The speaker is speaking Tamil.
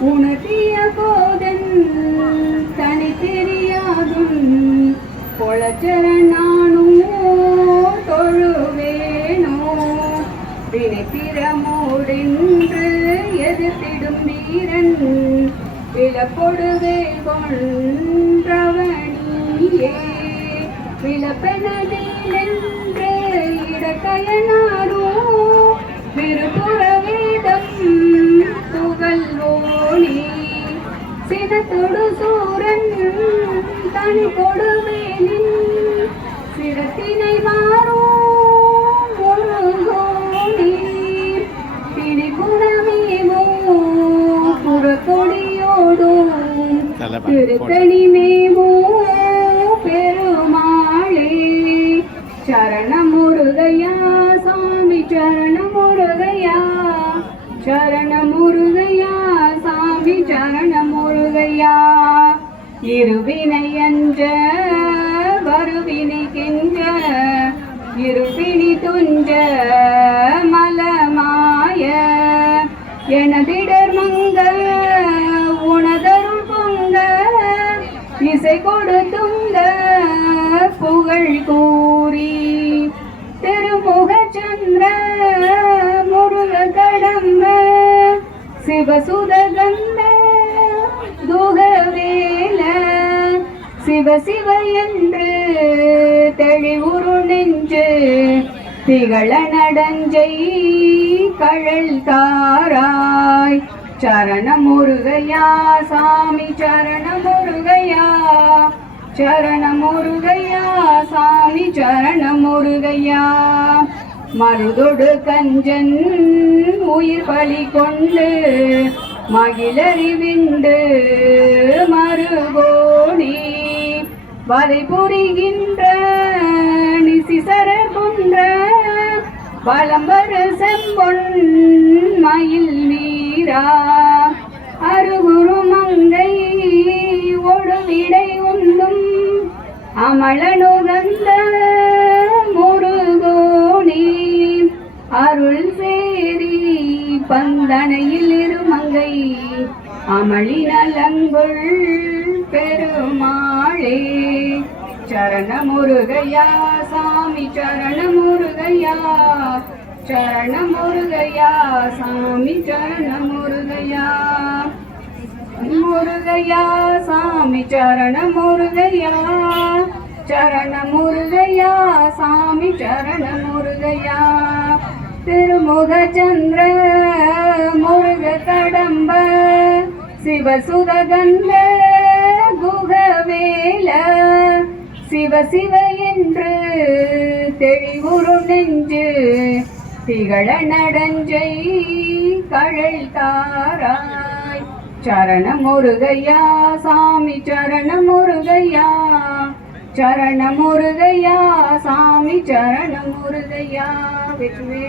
உணர்த்திய போதன் தனி தெரியாதும் பொழச்சரணானும் தொழுவேனோ வினைத்திறமோடென்று எதிர்த்திடும் வீரன். விலப்பொடுவே கொன்றவனியே. விலப்பெனதிலென்று இடக்கயனாரோ விருப்புற வேதம் புகழ்வோனே சினத்தொடு சூரன் தனி கொடுவேனின் சிரத்தினை மாறோ புறக்கொடியோடும் திருத்தணிமேவோ பெருமாளே சரணமுருகையா சாமி சரணமுருகையா. சரணமுருகையா சாமி சரணமுருகையா. இருவினை அஞ்ச வருவினை கெஞ்ச. இருப்பினி துஞ்ச மலமாய. எனதிடர் மங்க உணதருள் பொங்க. இசை கொடுத்துங்க புகழ் கூ சந்திர முருக கடம்ப சிவசுதகந்த துகவேல சிவ சிவ என்று தெளிவுரு நெஞ்சு திகழ நடஞ்சை கழல் தாராய். சரண முருகையா சாமி சரண முருகையா சரண முருகையா சாமி சரண முருகையா மருதொடு கஞ்சன் உயிர் பலி கொண்டு மகிழறிவிண்டு மறுகோணி வதை புரிகின்ற நிசிசர கொன்ற வலம்பரு செம்பொன் மயில் நீரா. பந்தனையில் இருமங்கை அமளி நலங்குள் பெருமாளே. சரணமுருகையா சாமி சரணமுருகையா சரணமுருகையா சாமி சரணமுருகையா. முருகையா சாமி சரணமுருகையா சரணமுருகையா சாமி சரணமுருகையா. திருமுக சந்திர முருக கடம்ப சிவசுதகந்த குகவேல சிவ சிவ என்று தெளிவுறு நெஞ்சு திகழ நடஞ்சை கழல் தாராய். சரண முருகையா சாமி சரண முருகையா சரண முருகையா சாமி சரண முருகையா வெற்றி